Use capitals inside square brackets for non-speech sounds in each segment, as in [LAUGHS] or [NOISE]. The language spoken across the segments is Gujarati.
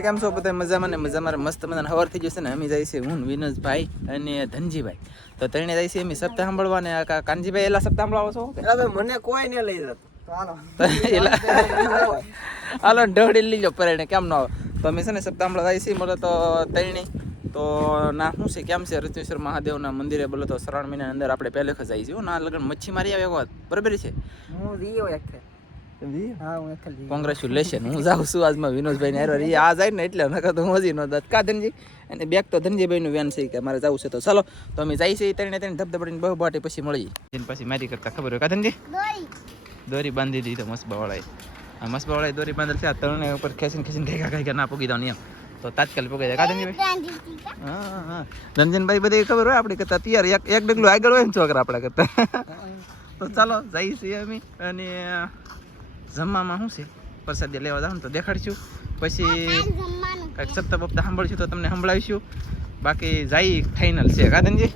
કેમ છો બધા મજામાં ને મજામાં મસ્ત મજાના. હવાર થઈ જશે ને અમે જાય છે હું વિનોદભાઈ અને ધનજીભાઈ. તો ત્રણે જાય છે અમે સપ્તાહ સાંભળવા ને આ કાનજીભાઈ એલા સપ્તાહ સાંભળાવો છો? હવે મને કોઈ ને લઈ જતો. હાલો ઢળી લીજો પરણે કેમ ન આવે? તો અમે છે ને સપ્તાહ સાંભળવા જાય છે મળે તો ત્રણે તો ના શું છે કેમ છે? રત્નેશ્વર મહાદેવના મંદિરે બોલો તો શ્રાવણ મહિનાની અંદર આપણે પહેલે ખસાઈ હો. ના લગન મચ્છી મારી આવે એક વાત. બરાબર છે? હું રીયો એક છે. કોંગ્રેચ્યુલેશન હું જાઉં છું આજમાં વિનોદભાઈ ને હારવાર. આ જાય ને એટલે નકર તો હું હજી નો દાત. કા ધનજી? અને બેગ તો ધનજીભાઈ નું વેન છે કે મારે જવું છે તો ચાલો. તો અમે જાય છે ત્રણે ત્રણ ધબધબડીને બહુ બાટી પછી મળી પછી મારી કરતા ખબર હોય. કા ધનજી? દોરી. બાંધી દીધી મસ્ત બવાળાએ વાળાએ આ મસ્ત બવાળાએ દોરી બાંધેલ છે. આ તરણે ઉપર ખેંચીને ખેંચીને ઘેગા ઘેગા ના પૂગી દો એમ. તો તાત્કાલિક પૂગી જાય. કા ધનજીભાઈ? હા હા ધનજીનભાઈ બધી ખબર હોય આપણે કરતા. તૈયાર એક એક ડગલું આગળ હોય ને છોકરા આપણા કરતા. તો ચાલો જઈ છીએ અમે. અને જમવામાં શું છે? પ્રસાદી લેવા જાવ તો દેખાડશું. પછી કાંઈક સપ્તાહ બપ્તા સાંભળશું તો તમને સંભળાવીશું. બાકી જાય ફાઇનલ છે કાદનજી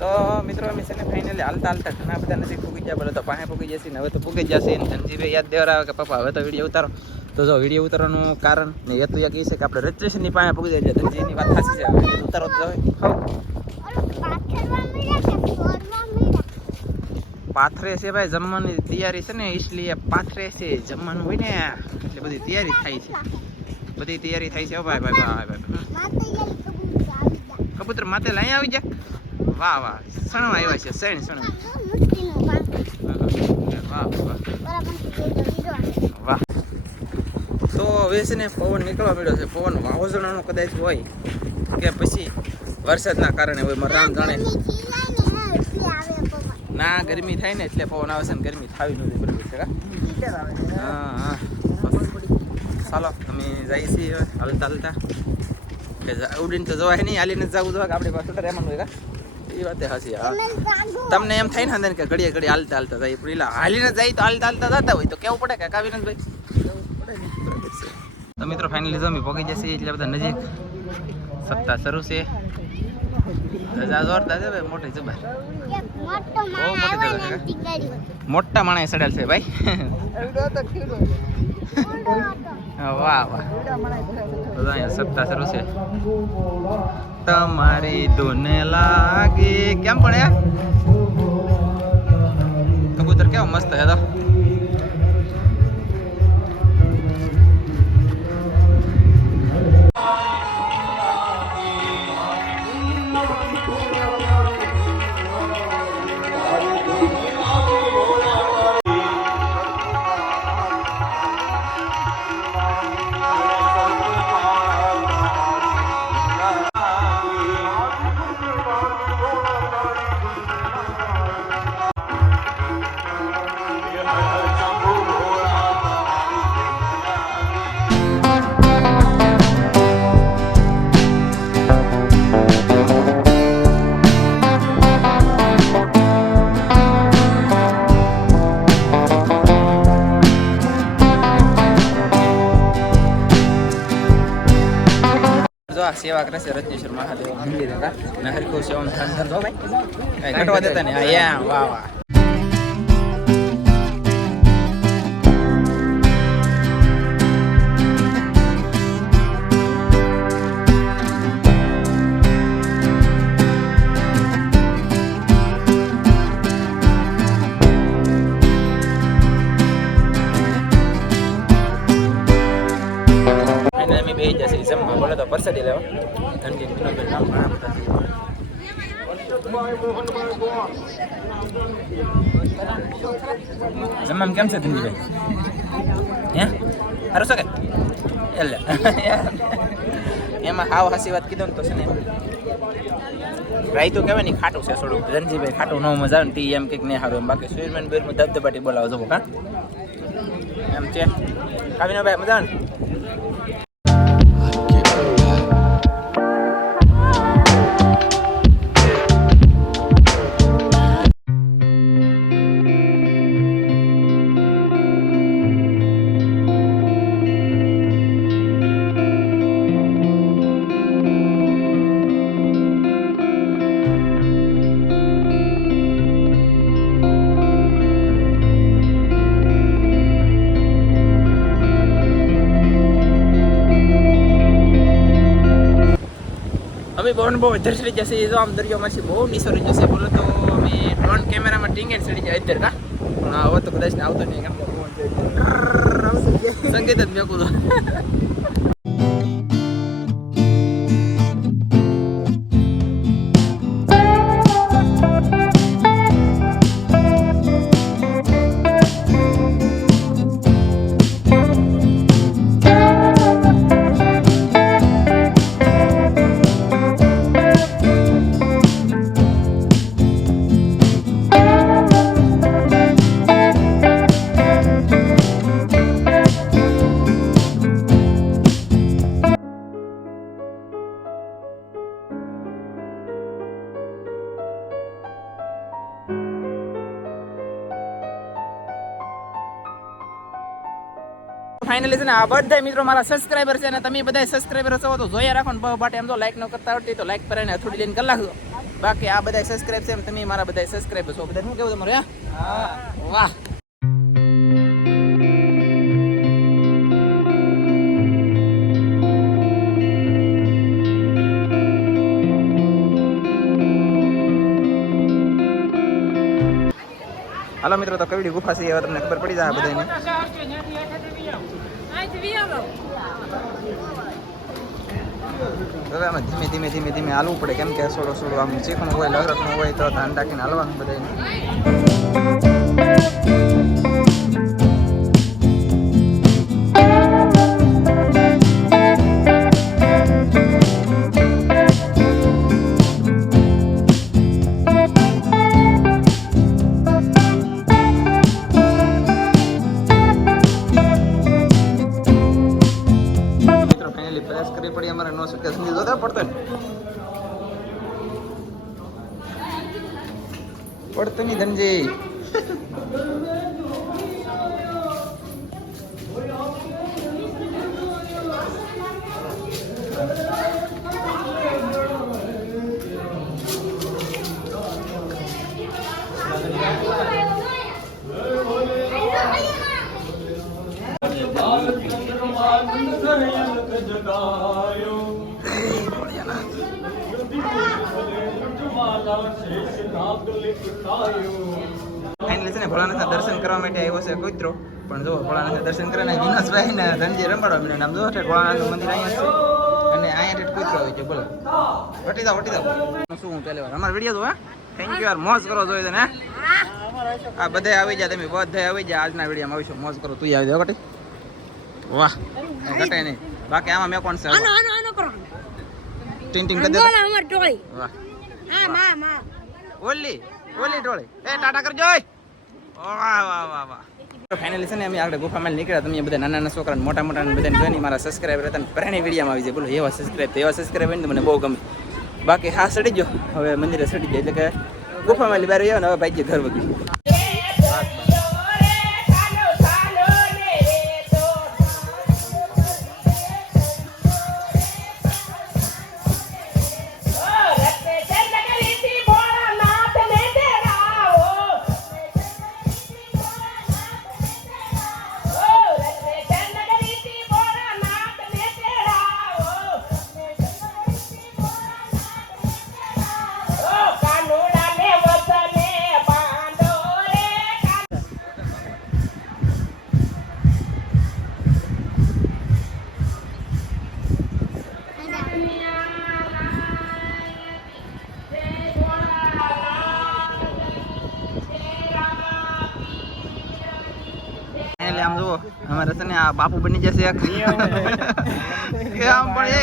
તો મિત્રો અમે છે ને ફાઇનલી હાલતા હાલતા ઘણા બધા નજીક પૂગી ગયા બોલે તો પાસે પૂગી જશે ને હવે તો પૂગી જશે. ને ધનજીભાઈ યાદ દેવરાવે કે પપ્પા હવે તો વીડિયો ઉતારો. તો જો વીડિયો ઉતારવાનું કારણ ને એ તો એ છે કે આપણે રજિસ્ટ્રેશનની પાસે પૂગી જાય ધનજીની વાત સાચી છે. ઉતારો જ જોઈએ પાથરે છે ભાઈ, જમવાની તૈયારી છે ને એટલે પાથરે છે, જમવાનું હોય ને, એટલે બધી તૈયારી થાય છે. બધી તૈયારી થાય છે ભાઈ ભાઈ ભાઈ ભાઈ કબૂતર માતે લઈ આવી જા. વાહ વાહ સણવા આવ્યા છે સણ સણ વાહ વાહ વાહ. તો હવે છે ને પવન નીકળવા મળ્યો છે. પવન વાવાઝોડાનો કદાચ હોય કે પછી વરસાદના કારણે હોય રામ જાણે. ના ગરમી થાય ને એટલે પવન આવે છે ને ગરમી થાવી નથી બરાબર છે હા હા. ચાલો અમે જઈએ છીએ હાલતા હાલતા. કે ઉડીને તો જવાય નહીં હાલીને જ જવું જોવા કે આપણી પાસે તો રહેવાનું હોય એ વાતે હાસી તમને એમ થાય ને અંદર કે ઘડીએ ઘડી હાલતા હાલતા જાય એલા હાલીને જાય તો હાલતા હાલતા જતા હોય તો કેવું પડે કે કાવીને ભાઈ તો મિત્રો ફાઇનલી તો અમે પહોંચી જશે એટલે બધા નજીક. સપ્તાહ શરૂ છે. રજા જોરદાર છે ભાઈ મોટી જબર મોટા માણસ સડેલ છે ભાઈ. વાહ વાહ. અહીંયા સત્તા શરૂ છે. તમારી ધૂન લાગી. કેમ પણ કબૂતર કેવો મસ્ત હે તો? જો આ સેવા કરે છે રત્નેશ્વર મહાદેવ મંદિર ને હરખું સેવાનું ધન ધન જો ભાઈ. કઈ ઘટવા દેતા ને હા વાહ વાહ. બેસી જશે જમવા બોલે તો પરસાદી લેવા. ધનજી વિનોદભાઈ નામ ઘણા બધા છે. જમવામાં કેમ છે ધનજીભાઈ હે? સારું છે કે? એટલે. એમાં હાવ હાસી વાત કીધું ને તો છે ને રાયતું કહેવાય ને ખાટું છે થોડું ધનજીભાઈ ખાટું ન મજા આવે ને તી એમ કંઈક નહીં સારું એમ. બાકી સુરમેન બેરમાં ધબધબાટી બોલાવો જવું કા એમ છે. કાવીનો ભાઈ, મજા આવે ને? અમે પવન બહુ વધારે ચડી જશે એ જો આમ દરિયો છે બહુ નિસરી જશે. બોલો તો અમે ડ્રોન કેમેરામાં ટીંગે ચડી જાય અત્યારે ના પણ હવે તો કદાચ આવતો નહીં. સંકેત જ મેં તો. ફાઇનલી છે ને આ બધા મિત્રો મારા સબસ્ક્રાઈબર છે અને તમે બધા સબસ્ક્રાઈબર છો તો જોયા રાખો ને બહુ એમ તો લાઈક ન કરતા આવડતી તો લાઈક કરીને થોડી લઈને કરી નાખજો બાકી આ બધા સબસ્ક્રાઈબ છે તમે મારા બધા સબસ્ક્રાઈબર છો બધા શું કેવું તમારે વાહ. હાલો મિત્રો, તો કવિડી ગુફા છે, હવે તમને ખબર પડી જાય બધાને હવે આમાં ધીમે ધીમે ધીમે ધીમે હાલવું પડે. કેમ કે સોડો સોડો આમ ચીકણું હોય લગરકનું હોય, તો ધાન રાખીને હાલવાનું બધાને ફાઇનલી પ્રયાસ કરવી પડી અમારે નો શકે સમજી જોતા પડતો ને. પડતો નહીં ધનજી. ફાઇનલી દર્શન કરવા માટે આવ્યો છે કુતરો. પણ જો ભોળાનાથના દર્શન કરીને વિનાશભાઈ ને ધનજી રમાડવા મીને નામ જો ભોળાનાથનું મંદિર અહીંયા છે. અને અહીંયા રેટ કુતરો હોય છે, બોલો. વટી દો વટી દો શું હું ચાલ્યો? અમારા વીડિયો જોવા થેન્ક યુ યાર, મોજ કરો જોઈએ તને આ બધે આવી જાય તમે બધે આવી જા આજના વિડીયોમાં આવીશું, મોજ કરો. તું આવી દે કટી વાહ ઘટે નહીં. બાકી આમાં મેં કોણ છે? આનો આનો આનો કરો ટીન ટીન કરી દે બોલા અમાર ટોળી વાહ. હા માં માં. ઓલી ઓલી ટોળી એ ટાટા કરજો વાહ વાહ વાહ વાહ. ફાઇનલી છે ને અમે આગળ ગુફામાં નીકળ્યા. તમે બધા નાના નાના છોકરા મોટા મોટા બધાને જોઈને મારા સબસ્ક્રાઈબર હતા પ્રાણી વિડીયોમાં આવી જાય. બોલો એવા સબસ્ક્રાઈબ એવા સબસ્ક્રાઈબ ને મને બહુ ગમે. બાકી હા સડી ગયો. હવે મંદિરે સડી જાય એટલે કે ગુફામાં બહાર આવ્યો ને હવે ભાઈ ઘર વગી. છે આ બાપુ બની જશે આમ પણ એ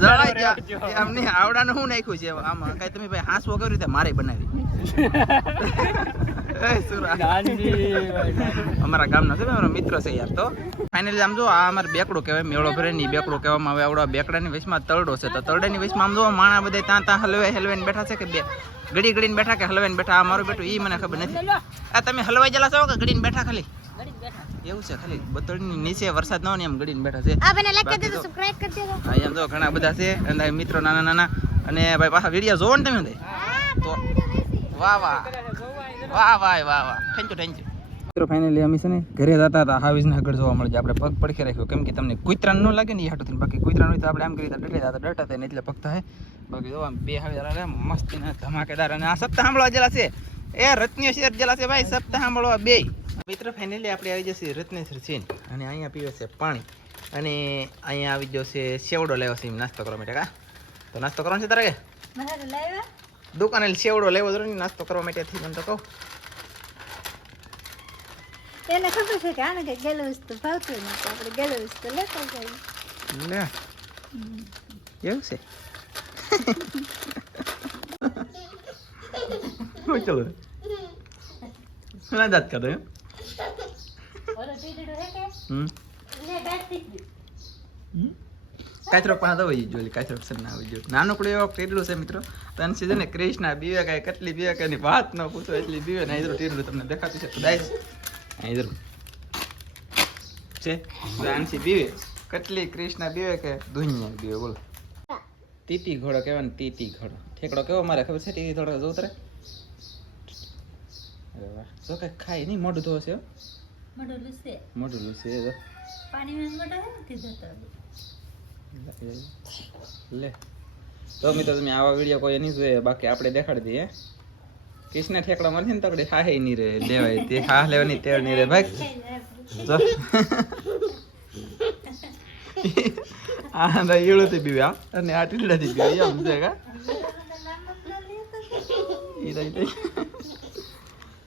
જળાઈ ગયા એ આમ નહીં શું નાખ્યું છે? આમાં કઈ તમે ભાઈ હાંસવો કેવી રીતે મારે બનાવી. [LAUGHS] અમારા ગામના છે ને અમારા મિત્ર છે યાર તો. ફાઇનલી આમ જો આ અમારે બેકડો કહેવાય મેળો ભરે ની બેકડો કહેવામાં આવે. આવડો બેકડાની વચમાં તરડો છે. તો તરડાની વચમાં આમ જો માણા બધા ત્યાં ત્યાં હલવે હલવાઈને બેઠા છે કે બે? ઘડી ઘડીને બેઠા કે હલવાઈને બેઠા? આ મારું બેઠું એ મને ખબર નથી. આ તમે હલવાઈ જલા છો કે ઘડીને બેઠા ખાલી? એવું છે ખાલી બતળની નીચે વરસાદ ન હોય એમ ગળીને બેઠા છે. આ બને લાઈક કરી દેજો સબસ્ક્રાઇબ કરી દેજો હા એમ તો ઘણા બધા છે અને આ મિત્રો નાના નાના અને ભાઈ પાછા વિડિયો જોવો ને તમે તો વાહ વાહ. વાહ વાહ વાહ વાહ. થેન્ક યુ થેન્ક યુ મિત્રો ફાઇનલી અમે છે ને ઘરે જતા હતા હાવીસને આગળ જોવા મળે છે આપણે પગ પડખે રાખ્યો કેમ કે તમને કૂતરા ન લાગે ને એ હાટું બાકી કૂતરા હોય તો આપણે આમ કરી ડટે જતા થાય ને એટલે પગ થાય. બાકી જો આમ બે હાવી મસ્તી ને ધમાકેદાર. અને આ સપ્તાહ સાંભળવા જેલા છે. એ શેર જેલા છે ભાઈ સપ્તાહ સાંભળવા બે. મિત્રો ફાઇનલી આપણે આવી જશે રત્નેશ્વર સીન અને અહીંયા પીવે છે પાણી. અને અહીંયા આવી જશે સેવડો લેવો છે એમ નાસ્તો કરવા માટે કા? તો નાસ્તો કરવાનો છે તારે કે? દુકાને સેવડો લેવો જરૂર નાસ્તો કરવા માટે થી મને તો કહું. એને ખબર છે કે આને કઈ ગેલો વસ્તુ ભાવતું નથી. આપણે ગેલો વસ્તુ લેતા જઈએ. લે. એવું છે? [LAUGHS] ચલો. ના દાંત કાઢો એમ ઓલો ટીડડો હે કે હમ લે બેઠી કાચરો હોય જોલી કાચરો સર ના હોય જો નાનકડો એવો ટેડલો છે મિત્રો? તને છે ને ક્રિષ્ના બીવે કાંઈ કેટલી બીવે કે એની વાત ન પૂછો, એટલી બીવે ને ઇધર ટેડલું તમને દેખાતું છે દાઈશ આ છે? આનસી બીવે કેટલી ક્રિષ્ના બીવે કે દુનિયા બીવે બોલો. તીતી ઘોડો કહેવાય ને તીતી ઘોડો. ઠેકડો કેવો મારે ખબર છે? તીતી ઘોડો જોઉં તારે. અરે જો કઈ ખાય નહીં, મોઢું ધોવે મોટો લુસે. મોઢું લૂસે જો પાણીમાં મોટો હે નથી જતો લે. તો મિત્રો તમે આવા વીડિયો કોઈ નહીં જોઈએ બાકી આપણે દેખાડી દઈએ. કૃષ્ણ ઠેકડા મળશે ને તકડી હા નહીં રે લેવાય તે હા લેવાની ટેવ નહીં રે ભાઈ. આ ના ઈળોથી અને આ ટીડાથી બીવ્યા એમ છે કા.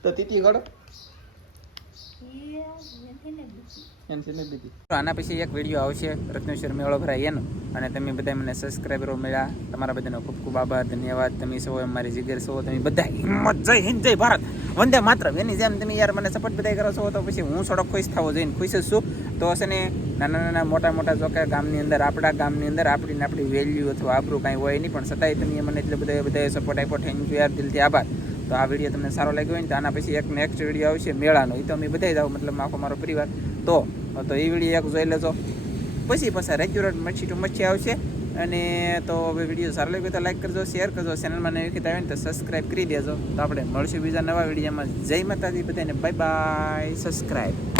તો તીતી ગળો આના પછી એક વીડિયો આવશે. રત્નેશ્વર મેળો ભરાય એનો. અને તમે બધા મને સબસ્ક્રાઈબરો મળ્યા. તમારા બધાનો ખૂબ ખૂબ આભાર, ધન્યવાદ. તમે સૌ મારી જીગર સો તમે બધા હિંમત, જય હિન્દ, જય ભારત. વંદે માત્ર એની જેમ તમે યાર મને સપોર્ટ બધા કરો છો, તો પછી હું થોડો ખુશ થવો જઈને ખુશ જ છું. તો હશે ને, નાના નાના મોટા મોટા ચોકા ગામની અંદર, આપણા ગામની અંદર આપણી આપણી વેલ્યુ અથવા આપણું કાંઈ હોય નહીં, પણ છતાંય તમે મને એટલે બધા બધા સપોર્ટ આપ્યો. થેન્ક યુ યાર, દિલથી આભાર. તો આ વીડિયો તમને સારો લાગ્યો હોય ને તો આના પછી એક નેક્સ્ટ વીડિયો આવશે મેળાનો. એ તો અમે બધા જાવ મતલબ આખો મારો પરિવાર. તો તો એ વીડિયો એક જોઈ લેજો. પછી પાછા રેગ્યુલર મચ્છી ટુ મચ્છી આવશે. અને તો હવે વીડિયો સારો લાગ્યો તો લાઈક કરજો શેર કરજો. ચેનલમાં નવી વખત આવે ને તો સબસ્ક્રાઈબ કરી દેજો. તો આપણે મળશું બીજા નવા વિડીયોમાં. જય માતાજી બધાને. Bye bye subscribe